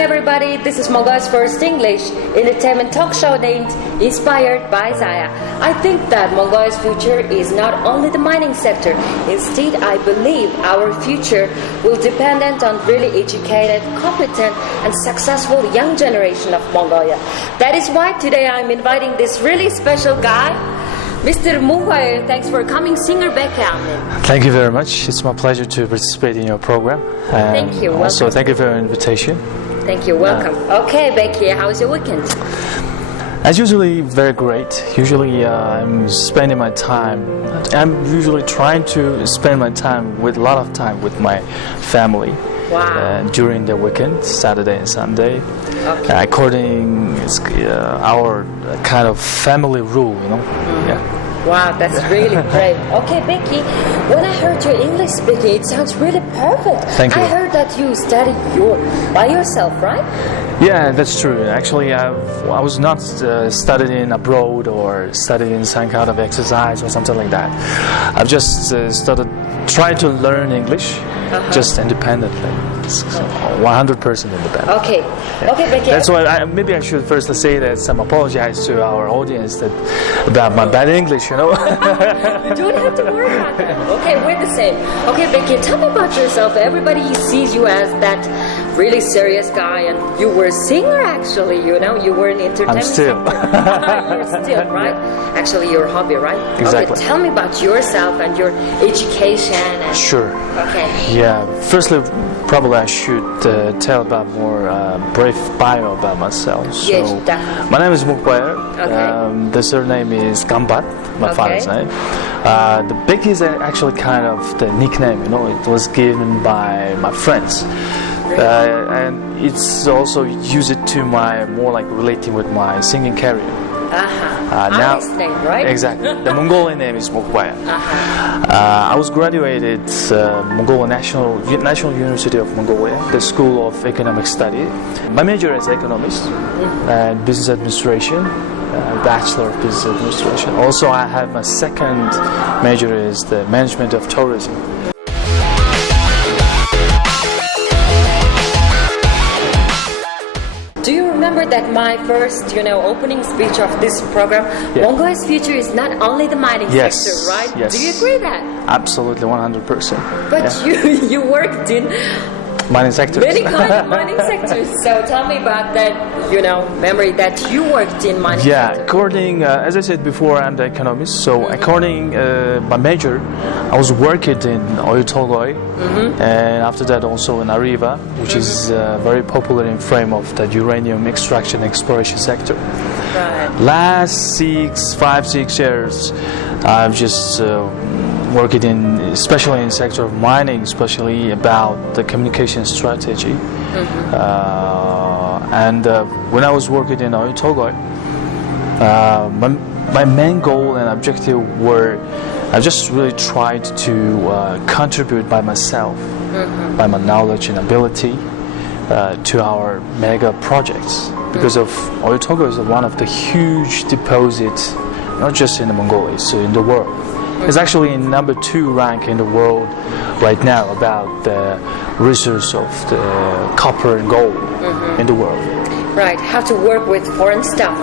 everybody, this is Mongolia's first English entertainment talk show named Inspired by Zaya. I think that Mongolia's future is not only the mining sector. Instead, I believe our future will depend on really educated, competent and successful young generation of Mongolia. That is why today I'm inviting this really special guy, Mr. Mөнхбаяр. Thanks for coming, singer Becky. Thank you very much. It's my pleasure to participate in your program. Thank you. Also, welcome. thank you for your invitation. Thank you. Welcome. Okay, Becky, how was your weekend? As usually, very great. Usually, I'm spending my time. I'm usually trying to spend my time with a lot of time with my family. Wow. During the weekend, Saturday and Sunday, Okay. according our kind of family rule, you know. Yeah. Wow, that's really great. Okay, Becky, when I heard your English speaking, it sounds really perfect. Thank you. I heard that you studied by yourself, right? Yeah, that's true. Actually, I was not studying abroad or studying some kind of exercise or something like that. I've just trying to learn English just independently. 100% independent. Okay. Yeah. Okay, Becky. That's why maybe I should first say that apologize to our audience about my bad English, you know. You don't have to worry about that. Okay, we're the same. Okay, Becky, tell me about yourself. Everybody sees you as that really serious guy, and you were a singer actually, you know. You were in entertainment. I'm still. You're still, right? Actually, your hobby, right? Exactly. Okay, tell me about yourself and your education. And... Sure. Okay. Yeah. Firstly, probably I should tell about more brief bio about myself. Yes, So, definitely. my name is Mөнхбаяр. Okay. The surname is Gambat, my father's name. The Becky is actually kind of the nickname, you know. It was given by my friends. And it's also used to my more like relating with my singing career. Now, Nice name, right? Exactly. The Mongolian name is Mөнхбаяр. I was graduated Mongolian National University of Mongolia, the School of Economic Study. My major is economics and business administration, Bachelor of Business Administration. Also, I have my second major is the management of tourism. Do you remember that my first, opening speech of this program, Mongolia's future is not only the mining sector, right? Yes. Do you agree that? Absolutely, 100%. But you worked in Mining sectors. many kind of mining sectors. So tell me about that, memory that you worked in mining sector. According, as I said before, I'm the economist. So according my major, I was working in Oyu Tolgoi, and after that also in Arriva, which is very popular in frame of the uranium extraction exploration sector. Right. Last 5-6 years, I've just working in, especially in the sector of mining, especially about the communication strategy. And when I was working in Oyu Tolgoi, my main goal and objective were, I just really tried to contribute by myself, by my knowledge and ability, to our mega projects. Because of Oyu Tolgoi is one of the huge deposits, not just in Mongolia, so in the world. It's actually in number 2 rank in the world right now about the resource of the copper and gold in the world. Right. How to work with foreign stuff.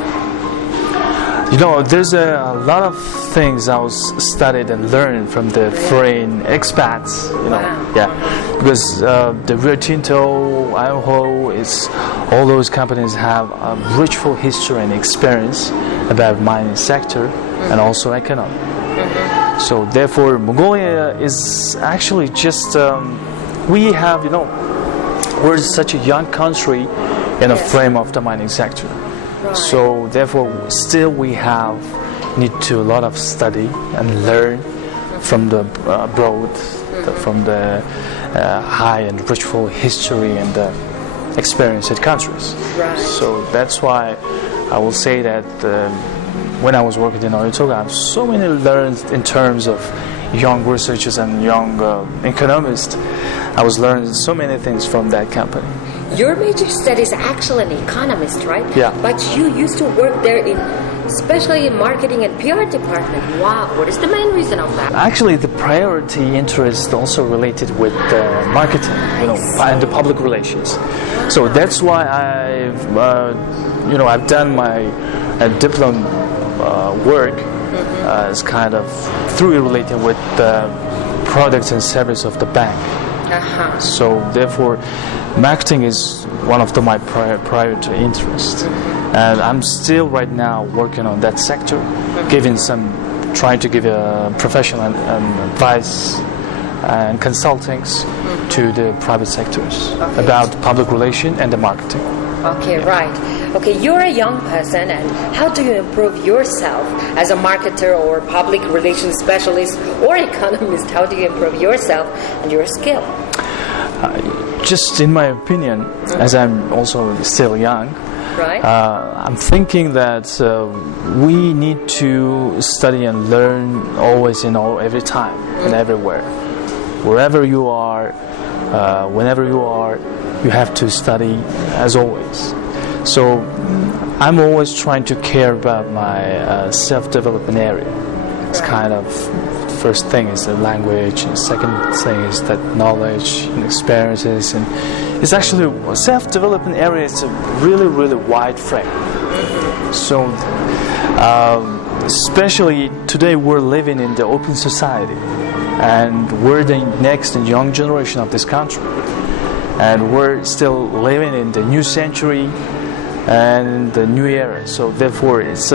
There's a lot of things I was studied and learned from the foreign expats. Wow. Yeah, because the Rio Tinto, Idaho, all those companies have a richful history and experience about mining sector and also economy. So therefore, Mongolia is actually just we have we're such a young country in a frame of the mining sector. Right. So therefore, still we need to a lot of study and learn from the abroad, from the high and richful history and the experienced countries. Right. So that's why I will say that. When I was working in Oyu Tolgoi, I have so many learned in terms of young researchers and young economists. I was learning so many things from that company. Your major study is actually an economist, right? Yeah. But you used to work there especially in marketing and PR department. Wow, what is the main reason of that? Actually, the priority interest also related with marketing, and the public relations. So that's why I've done my diploma work as kind of through related with the products and service of the bank. So therefore, marketing is one of my priority interests, and I'm still right now working on that sector, trying to give a professional advice and consultings to the private sectors about public relation and the marketing. Okay, right. Okay, you're a young person, and how do you improve yourself as a marketer or public relations specialist or economist? How do you improve yourself and your skill? Just in my opinion, as I'm also still young, right? I'm thinking that we need to study and learn always, every time and everywhere. Wherever you are, whenever you are, you have to study as always. So I'm always trying to care about my self-development area. It's kind of first thing is the language, and second thing is that knowledge and experiences, and it's actually self-development area is a really, really wide frame. So especially today we're living in the open society, and we're the next and young generation of this country, and we're still living in the new century and the new era. So therefore it's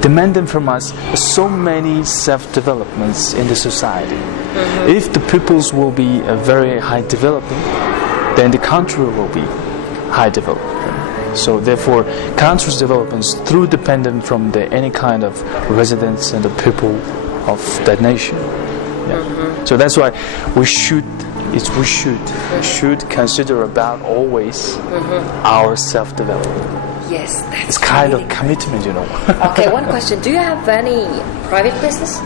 demanding from us so many self-developments in the society. If the peoples will be very high developing, then the country will be high developing. So therefore country's development is through dependent from any kind of residents and the people of that nation. So that's why we should consider about always our self-development. Yes, that's it's kind really of commitment, Okay, one question. Do you have any private business?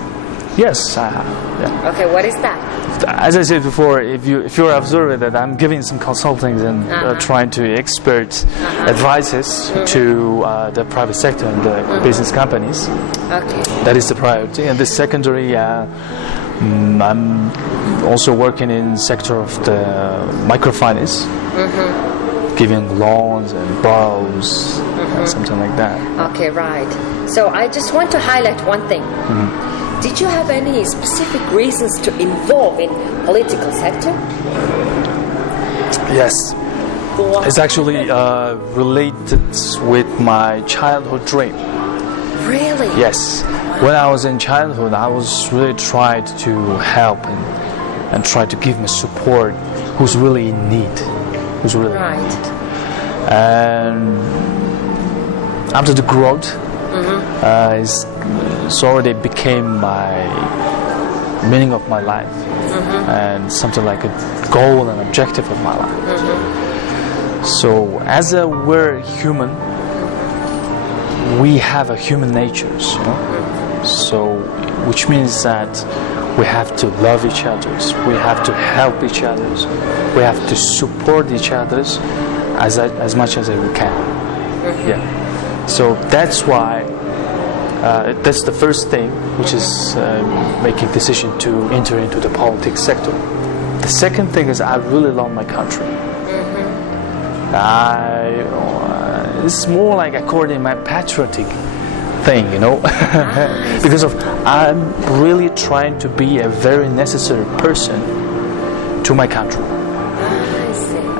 Yes, I have. Yeah. Okay, what is that? As I said before, if you're observing that I'm giving some consultings and trying to expert advices to the private sector and the business companies. Okay. That is the priority. And the secondary, I'm also working in sector of the microfinance, giving loans and borrows, something like that. Okay, right. So I just want to highlight one thing. Did you have any specific reasons to involve in political sector? Yes. It's actually related with my childhood dream. Really? Yes. When I was in childhood, I was really tried to help and try to give my support who's really in need. Who's really in need. And after the growth, it's already became my meaning of my life and something like a goal and objective of my life. So as we're human, we have a human natures, so which means that we have to love each other, we have to help each other, we have to support each other as much as we can. So that's why that's the first thing, which is making decision to enter into the politics sector. The second thing is I really love my country. It's more like according to my patriotic thing, because I'm really trying to be a very necessary person to my country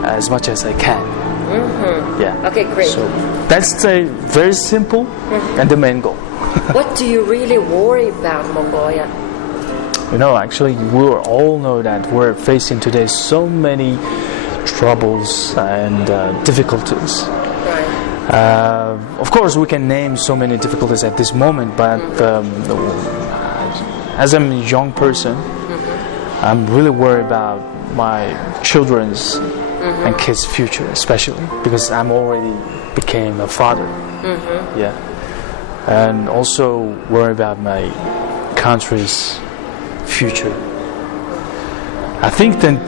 as much as I can. Okay, great. So that's the very simple and the main goal. What do you really worry about, Mongolia? Actually, we all know that we're facing today so many troubles and difficulties. Of course, we can name so many difficulties at this moment, but as I'm a young person, I'm really worried about my children's and kids' future, especially because I'm already became a father. And also worry about my country's future. I think that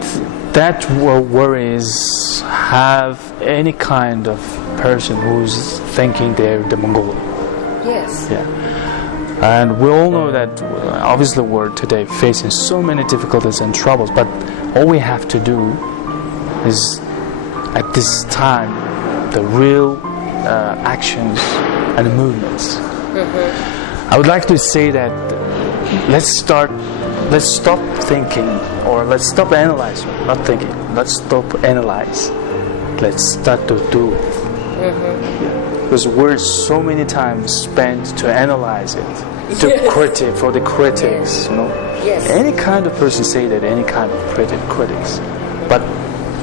that worries have any kind of person who's thinking they're the Mongolian. Yes. Yeah. And we all know that obviously we're today facing so many difficulties and troubles, but all we have to do is at this time the real actions and movements. I would like to say that let's stop thinking, or let's stop analyzing, not thinking. Let's stop analyze. Let's start to do. Because we're so many times spent to analyze it, to critique for the critics. You know, any kind of person say that, any kind of critics, but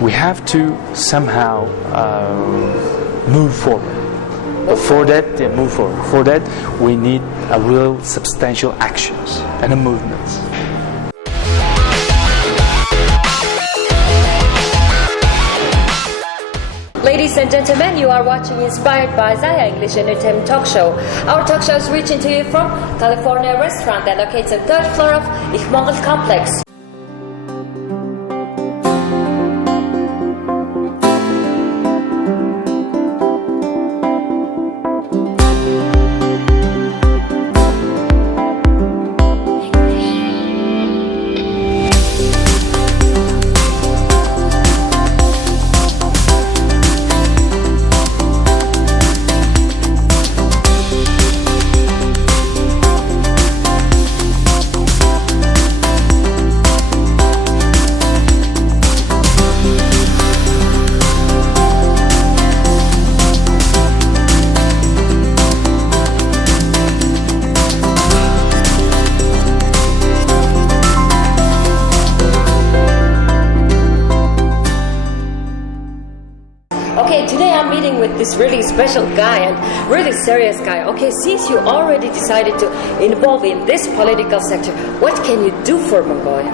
we have to somehow move forward. But for that, move forward. For that, we need a real substantial actions and a movements. Ladies and gentlemen, you are watching Inspired by Zaya English Entertainment Talk Show. Our talk show is reaching to you from California restaurant that locates on 3rd floor of Ich Mongol complex. This really special guy and really serious guy. Okay, since you already decided to involve in this political sector, what can you do for Mongolia?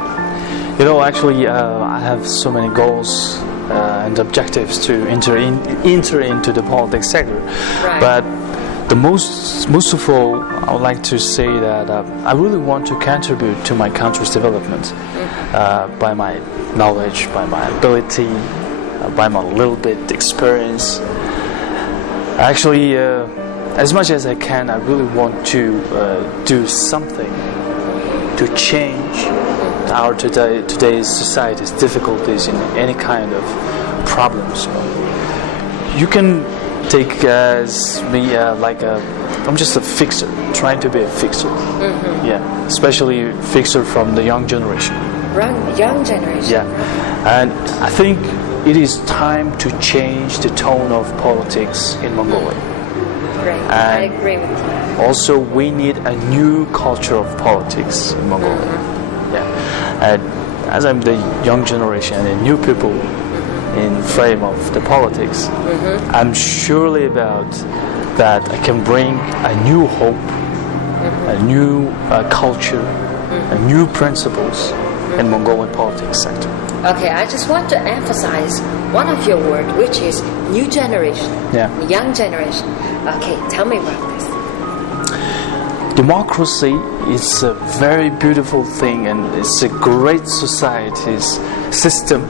You know, actually, I have so many goals and objectives to enter into the politics sector. Right. But the most of all, I would like to say that I really want to contribute to my country's development by my knowledge, by my ability, by my little bit experience. Actually, as much as I can, I really want to do something to change our today's society's difficulties in any kind of problems. You can take as me I'm just a fixer, trying to be a fixer. Yeah, especially fixer from the young generation. Young generation. Yeah, and I think it is time to change the tone of politics in Mongolia. Great, I agree with you. Also, we need a new culture of politics in Mongolia. Yeah, and as I'm the young generation and new people in frame of the politics, I'm surely about that I can bring a new hope, a new culture, a new principles in Mongolian politics sector. Okay, I just want to emphasize one of your words, which is new generation, young generation. Okay, tell me about this. Democracy is a very beautiful thing, and it's a great society's system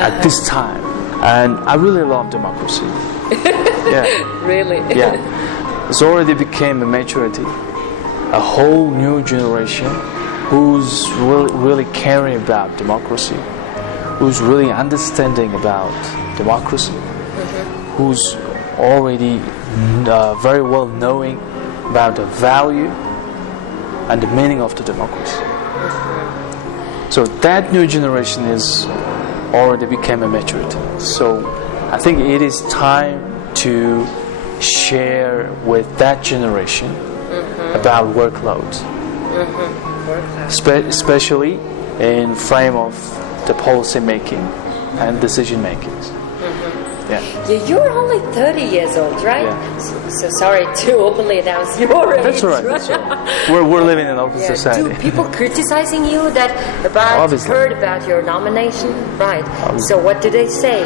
at this time. And I really love democracy. Yeah. Really? Yeah. It's already became a maturity, a whole new generation who's really caring about democracy, who's really understanding about democracy, who's already very well knowing about the value and the meaning of the democracy. So that new generation is already became a maturity. So I think it is time to share with that generation about workload, especially in frame of the policy making and decision making. Yeah, you're only 30 years old, right? Yeah. So sorry to openly announce your age. That's all right. That's all right. We're living in an open society. Do people criticizing you that heard about your nomination? Right. So what do they say?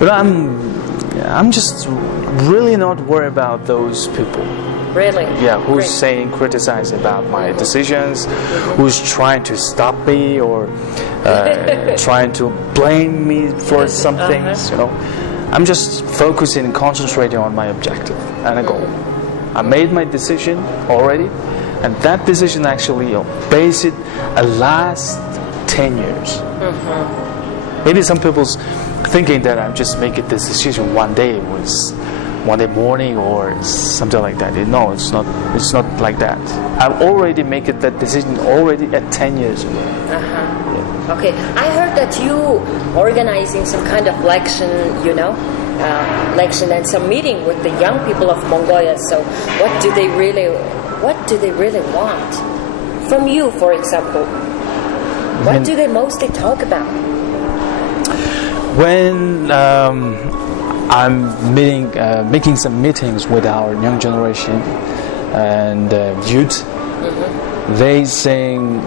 But I'm just really not worried about those people. Really? Yeah, who's Great. saying, criticizing about my decisions, who's trying to stop me or trying to blame me for some things, you know. I'm just focusing and concentrating on my objective and a goal. I made my decision already, and that decision actually, you know, based it last 10 years. Maybe some people's thinking that I'm just making this decision one day morning or something like that. No, it's not. It's not like that. I've already made that decision already at 10 years ago. Yeah. Okay, I heard that you organizing some kind of election, you know, election and some meeting with the young people of Mongolia. So, what do they really want from you, for example? What do they mostly talk about? When I'm making some meetings with our young generation and youth, they saying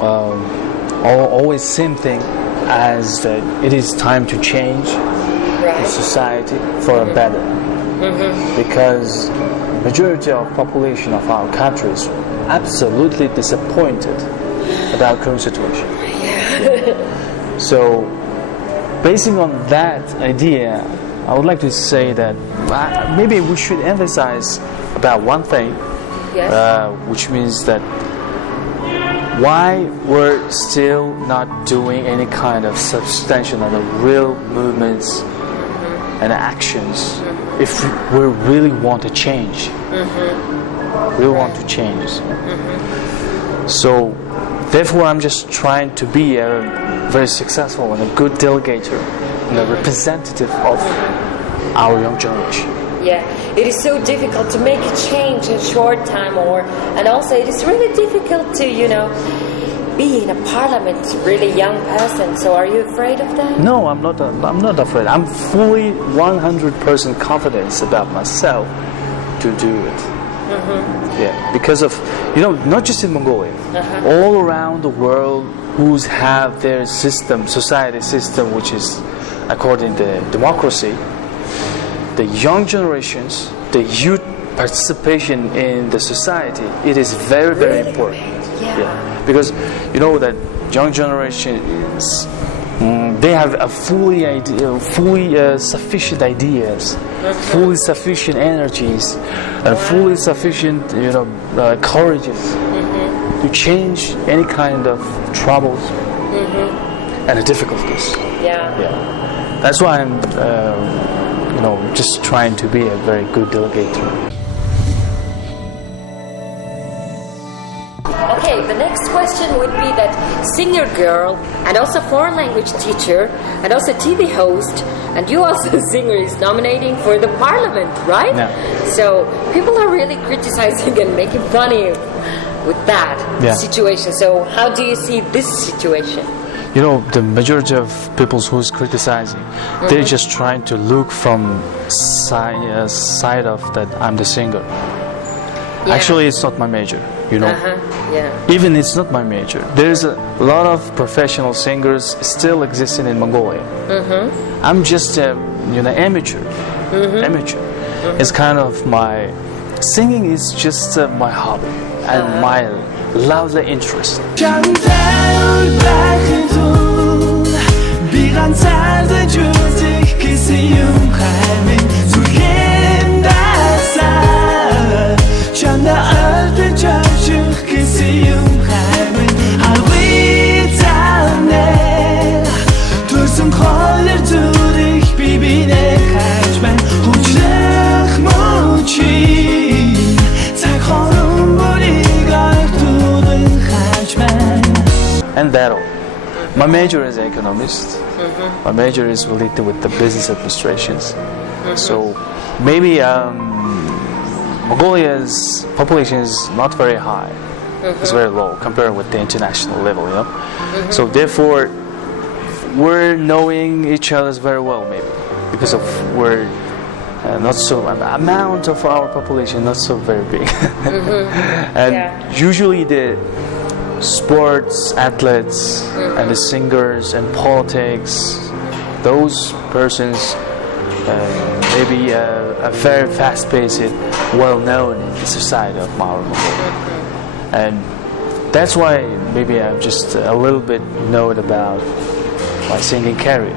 always same thing as that it is time to change the society for a better, because majority of population of our country is absolutely disappointed about current situation. So, basing on that idea, I would like to say that maybe we should emphasize about one thing, which means that why we're still not doing any kind of substantial and real movements and actions if we really want to change. So, therefore, I'm just trying to be a very successful and a good delegator and a representative of our young generation. Yeah, it is so difficult to make a change in short time, and also it is really difficult to, you know, be in a parliament, really young person. So, are you afraid of that? No, I'm not afraid. I'm fully 100% confident about myself to do it. Yeah, because of, you know, not just in Mongolia, all around the world, who's have their system, society system, which is according to democracy, the young generations, the youth participation in the society, it is very, very important. Yeah. Because you know that young generation is, they have a fully sufficient ideas, fully sufficient energies, and fully sufficient, you know, courages to change any kind of troubles and difficulties. Yeah. That's why I'm, you know, just trying to be a very good delegator. Okay, the next question would be that singer girl and also foreign language teacher and also TV host and you also singer is nominating for the parliament, right? Yeah. So people are really criticizing and making funny with that situation. So how do you see this situation? You know, the majority of people who's criticizing, they're just trying to look from side of that I'm the singer. Actually, it's not my major, you know. Even it's not my major. There's a lot of professional singers still existing in Mongolia. I'm just a, you know, amateur. It's kind of my singing is just my hobby and my lovely interest. And that all. My major is economist. My major is related with the business administrations. So maybe Mongolia's population is not very high. It's very low compared with the international level, you know. So therefore, we're knowing each other very well, maybe because of we're not so amount of our population not so very big, and usually the sports athletes and the singers and politics, those persons maybe a very fast-paced well known in the society of Mongolia. And that's why maybe I'm just a little bit known about my singing career.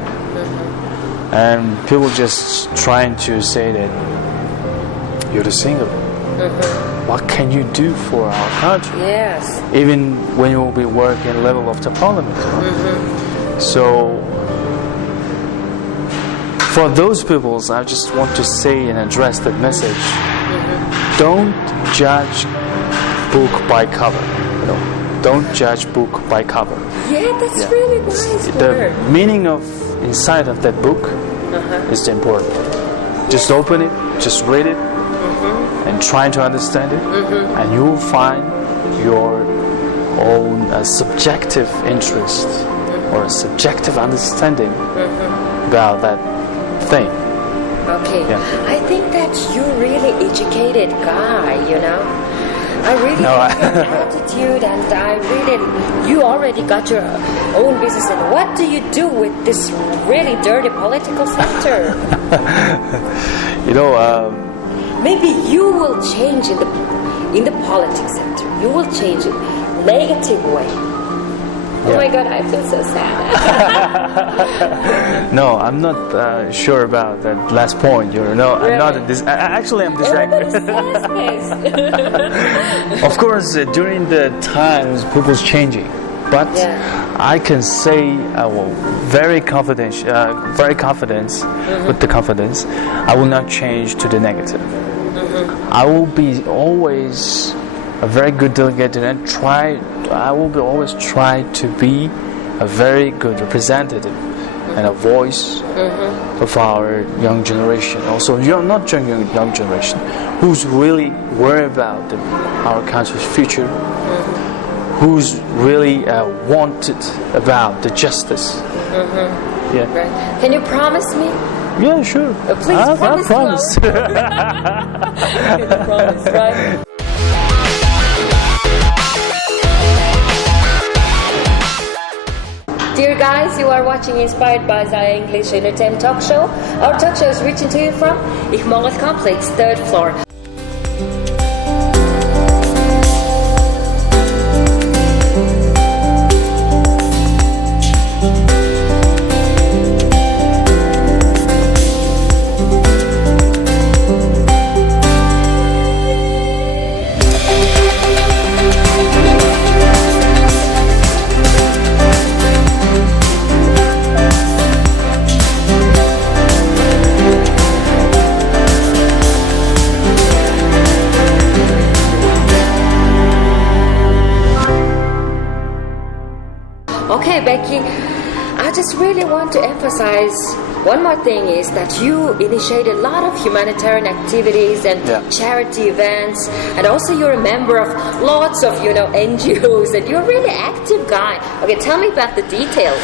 And people just trying to say that you're the singer. What can you do for our country? Yes. Even when you will be working level of the parliament. So for those people, I just want to say and address that message. Don't judge book by cover. Don't judge book by cover. Yeah, that's really nice The word. meaning of inside of that book is important. Just open it, just read it, and try to understand it, and you will find your own subjective interest or a subjective understanding about that thing. Okay. Yeah. I think that you're really educated guy, you know. I really like your attitude, and you already got your own business. And what do you do with this really dirty political sector? Maybe you will change in the politics sector. You will change it negative way. Oh my God, I feel so sad. No, I'm not sure about that last point. I'm not in this. Actually, I'm this Everybody says this. Of course, during the times, people's changing. But I can say, very confident with the confidence, I will not change to the negative. I will be always a very good delegate and I will be always try to be a very good representative and a voice of our young generation. Also, not young generation, who's really worried about our country's future, who's really wanted about the justice. Yeah. Right. Can you promise me? Yeah, sure. Please promise. I promise. Can you promise, right? Dear guys, you are watching Inspired by Zaya English Entertainment Talk Show. Our talk show is reaching to you from Ich Mongolia Complex, 3rd floor. Okay, Becky, I just really want to emphasize one more thing is that you initiated a lot of humanitarian activities and charity events, and also you're a member of lots of, NGOs, and you're a really active guy. Okay, tell me about the details.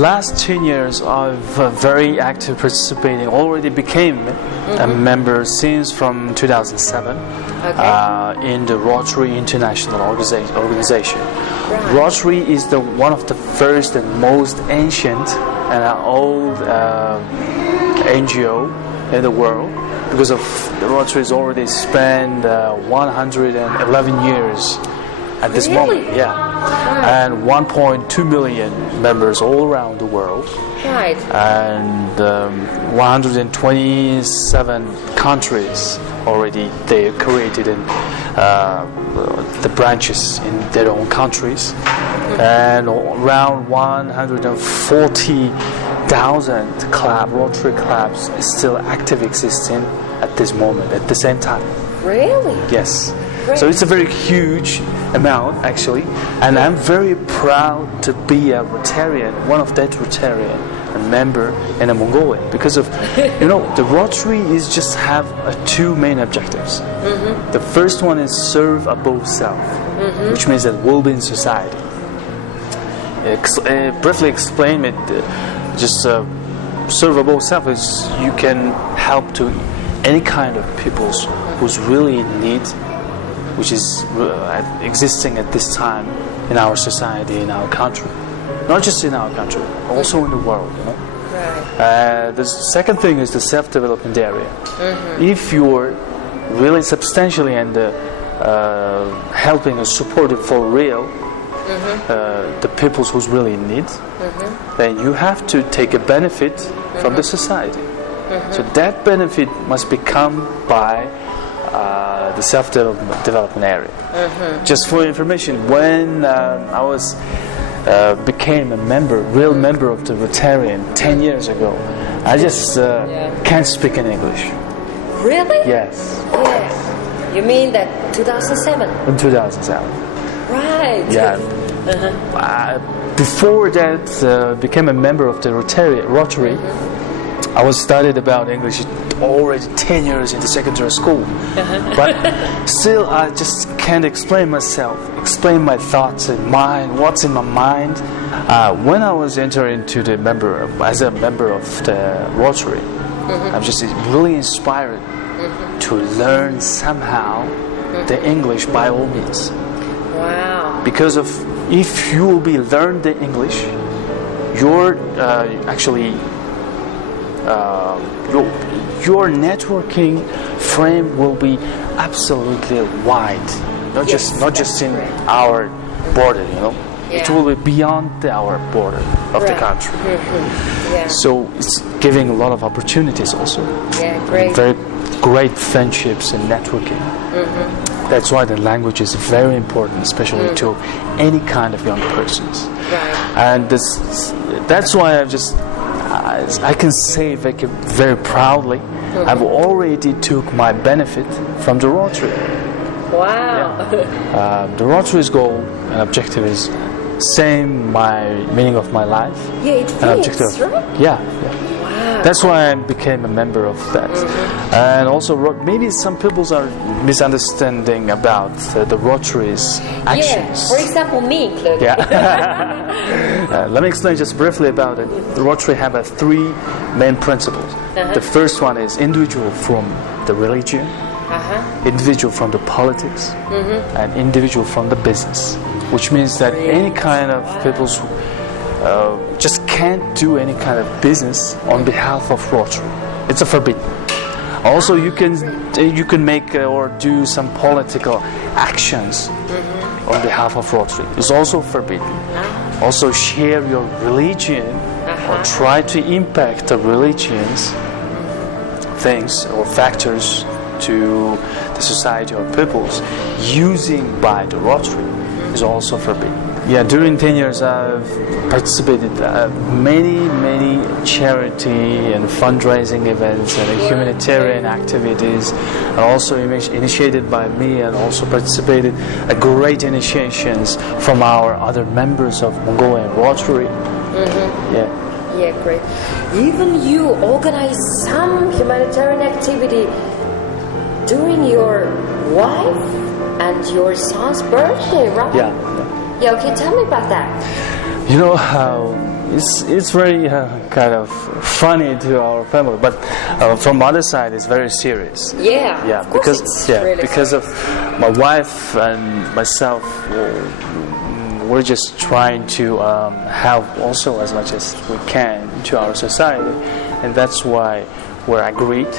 Last 10 years, I've very active participating. Already became a member since from 2007 in the Rotary International Organization. Right. Rotary is one of the first and most ancient and old NGO in the world, because of the Rotary has already spent 111 years at this moment. Yeah. Right. And 1.2 million members all around the world. Right. And 127 countries already they created in the branches in their own countries, and around 140,000 Rotary clubs still active existing at this moment, at the same time. Really? Yes. Great. So it's a very huge amount actually, and I'm very proud to be a Rotarian, one of that Rotarian, a member in a Mongolia, because of the Rotary is just have two main objectives. The first one is serve above self, which means that well-being society. Briefly explain it, just serve above self is you can help to any kind of peoples who's really in need, which is existing at this time in our society, in our country. Not just in our country, also in the world. Right. The second thing is the self-development area. If you're really substantially and helping and supporting for real the people who's really in need, then you have to take a benefit from the society. So that benefit must become by the self-development area. Just for information, when I was became a real member of the Rotary 10 years ago, I just can't speak in English. Really? Yes. Yeah. You mean that 2007? In 2007. Right. Yeah. Before that, became a member of the Rotary. I was studied about English already 10 years in the secondary school, but still I just can't explain myself, explain my thoughts and mind, what's in my mind. When I was entering to as a member of the Rotary, I'm just really inspired to learn somehow the English by all means. Wow. Because if you will be learn the English, you're actually your networking frame will be absolutely wide, not just in our border, it will be beyond our border of the country. So it's giving a lot of opportunities also. Great. Very great friendships and networking. That's why the language is very important, especially to any kind of young persons. And that's why I can say very proudly, I've already took my benefit from the Rotary. Wow. The Rotary's goal and objective is same my meaning of my life. Yeah, it fits, right? Yeah. Wow. That's why I became a member of that. And also, maybe some people are misunderstanding about the Rotary's actions. Yeah, for example, me included. Let me explain just briefly about it. The Rotary have three main principles. The first one is individual from the religion, individual from the politics, and individual from the business. Which means that any kind of people just can't do any kind of business on behalf of Rotary. It's a forbidden. Also, you can make or do some political actions on behalf of Rotary. It's also forbidden. Also, share your religion or try to impact the religion's things or factors to the society or peoples using by the Rotary is also forbidden. Yeah, during 10 years I've participated many charity and fundraising events and humanitarian activities, and also initiated by me, and also participated at great initiations from our other members of Mongolian Rotary. Yeah, great. Even you organize some humanitarian activity during your wife and your son's birthday, right? Yeah, okay, tell me about that. You know how it's very kind of funny to our family, but from other side it's very serious. Yeah, because of my wife and myself, we're just trying to help also as much as we can to our society, and that's why we're agreed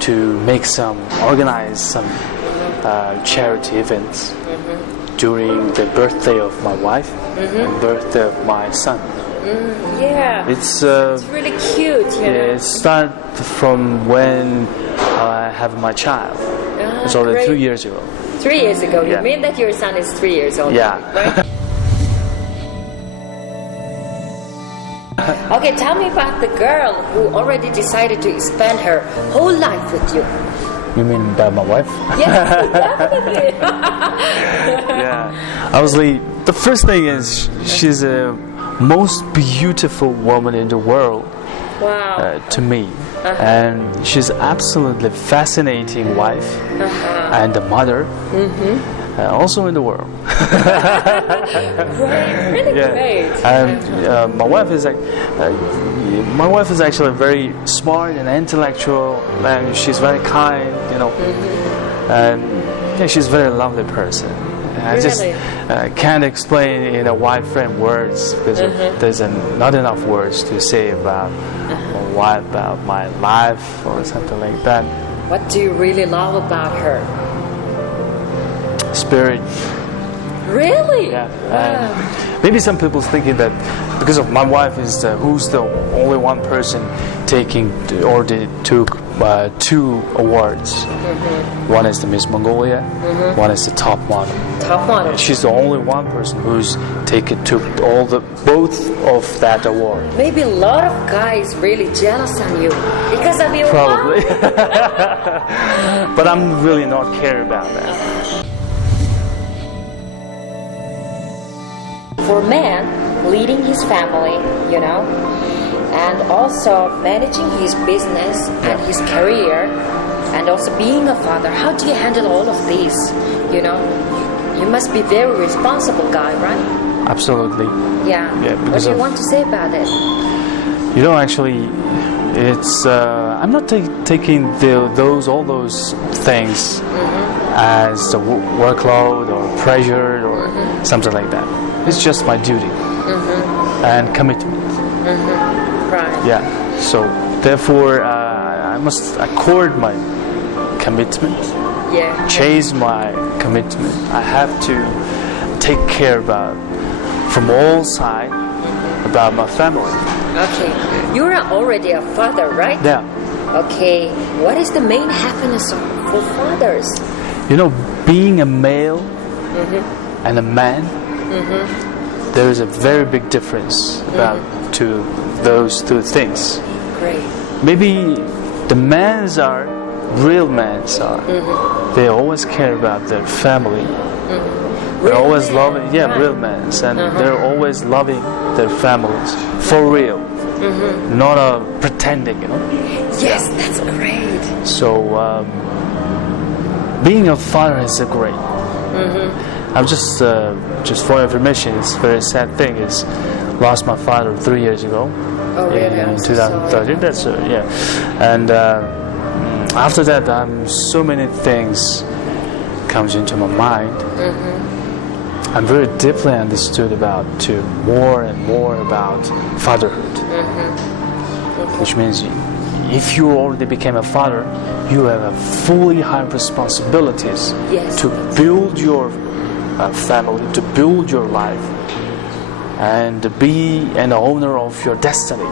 to organize some charity events during the birthday of my wife and birthday of my son. It's really cute. It started from when I have my child. It's already 3 years ago. 3 years ago. You mean that your son is 3 years old? Yeah. Right? Okay, tell me about the girl who already decided to spend her whole life with you. You mean by my wife? Yes, definitely. Obviously, the first thing is she's the most beautiful woman in the world. Wow. To me. And she's absolutely fascinating wife and a mother. Also in the world. Really great. And my wife is actually very smart and intellectual, and she's very kind, and she's a very lovely person. I just can't explain in a wide frame words, because there's not enough words to say about my life or something like that. What do you really love about her? Spirit. Really? Yeah. Wow. Maybe some people's thinking that because of my wife is who's the only one person taking or took 2 awards. One is the Miss Mongolia, one is the top model. Top model. And she's the only one person who's took both of that award. Maybe a lot of guys really jealous on you because of your Probably. mom. But I'm really not care about that. For a man, leading his family, and also managing his business and his career, and also being a father, how do you handle all of these? You must be very responsible guy, right? Absolutely. Yeah. What do you want to say about it? Actually, it's I'm not taking all those things as a workload or pressure or something like that. It's just my duty and commitment. Right. Yeah. So therefore, I must accord my commitment. Yeah. Chase my commitment. I have to take care from all sides about my family. Okay. You're already a father, right? Yeah. Okay. What is the main happiness for fathers? Being a male and a man, there is a very big difference about to those 2 things. Great. Maybe the real men are. They always care about their family. They're always loving, real men, and they're always loving their families for real, not pretending, Yes, that's great. So being a father is a great. I'm just for information, it's a very sad thing. Is lost my father 3 years ago. Oh, really? In 2013. That's and after that, so many things comes into my mind. I'm very deeply understood more and more about fatherhood, which means if you already became a father, you have a fully high responsibilities to build your family, to build your life, and be an owner of your destiny.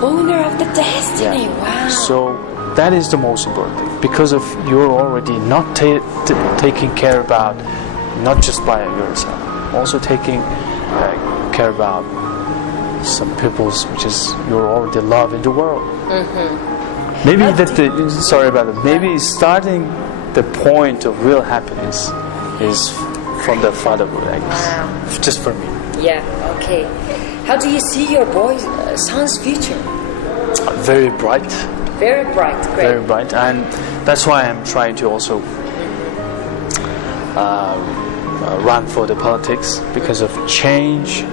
Owner of the destiny. Yeah. Wow. So that is the most important thing, because of you're already not taking care about not just by yourself, also taking care about some people's which is you're already love in the world. Maybe sorry about it. Maybe starting the point of real happiness is from the fatherhood, I guess. Just for me. Yeah. Okay. How do you see your son's future? Very bright. Very bright. Great. Very bright, and that's why I'm trying to also run for the politics, because of change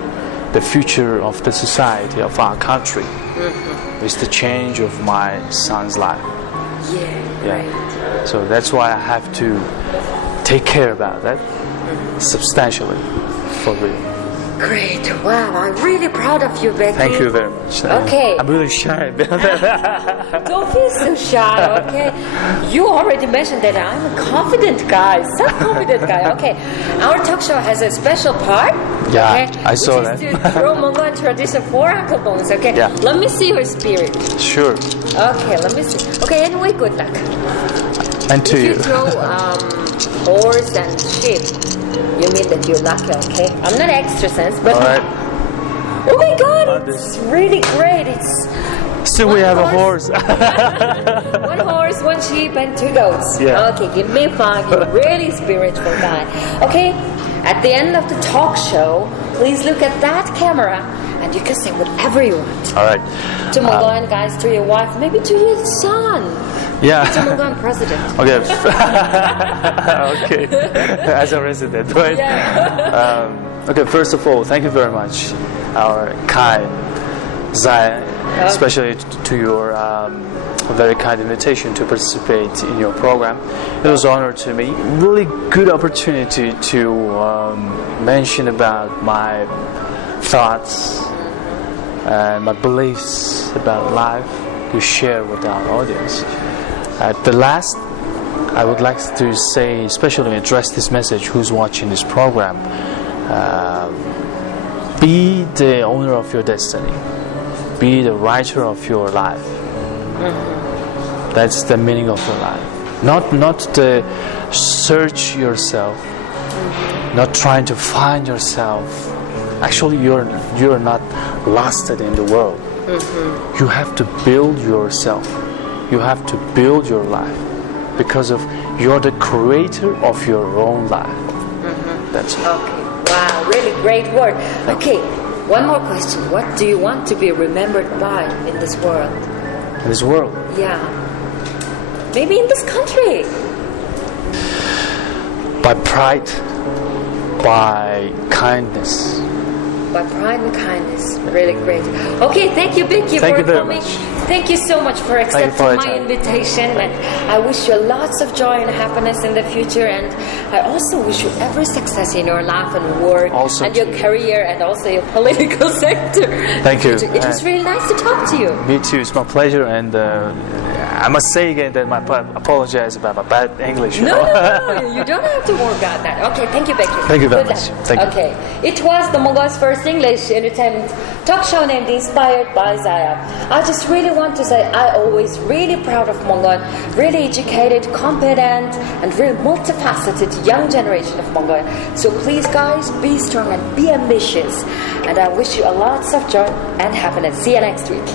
the future of the society of our country. It's the change of my son's life. Yeah. Right. So that's why I have to take care about that substantially, for real. Great. Wow. I'm really proud of you, Becky. Thank you very much. Okay. I'm really shy about that. Don't feel so shy, okay? You already mentioned that I'm a confident guy, self-confident guy. Okay. Our talk show has a special part. Yeah, okay, I saw that. Which is to throw Mongolian tradition for Uncle Bones, okay? Yeah. Let me see your spirit. Sure. Okay, let me see. Okay, anyway, good luck. And to if you. you throw horse and sheep, you mean that you're lucky, okay? I'm not extra sense, but... All right. Oh my God, it's really great. It's... Still we have a horse. 1 horse, 1 sheep, and 2 goats. Yeah. Okay, give me 5. You're a really spiritual guy. Okay, at the end of the talk show, please look at that camera and you can say whatever you want. All right. To Mongolian guys, to your wife, maybe to your son. Yeah. To Mongolian president. Okay. Okay. As a resident, right? Yeah. Okay, first of all, thank you very much, our kind Zaya, especially to your very kind invitation to participate in your program. It was an honor to me. Really good opportunity to mention about my thoughts and my beliefs about life to share with our audience. At the last, I would like to say, especially address this message who's watching this program. Be the owner of your destiny. Be the writer of your life. That's the meaning of your life. Not the search yourself. Not trying to find yourself. Actually, you're not lost in the world. You have to build yourself. You have to build your life because of you're the creator of your own life. That's it. Okay. Wow, really great word. Okay, one more question. What do you want to be remembered by in this world? In this world? Yeah. Maybe in this country. By pride, by kindness. By pride and kindness. Really great. Okay, thank you, Becky, Thank for you very coming. much. Thank you so much for accepting for your my time. invitation. And I wish you lots of joy and happiness in the future. And I also wish you every success in your life and work Also and your to you. career and also your political sector. Thank you. It was really nice to talk to you. Me too. It's my pleasure, and I must say again that I apologize about my bad English. No, you don't have to worry about that. Okay, thank you, Becky. Thank you very Good much. luck. Thank you. Okay, it was the Mongol's first English entertainment talk show named Inspired by Zaya. I just really want to say I always really proud of Mongol, really educated, competent, and really multifaceted young generation of Mongol. So please, guys, be strong and be ambitious. And I wish you a lots of joy and happiness. See you next week.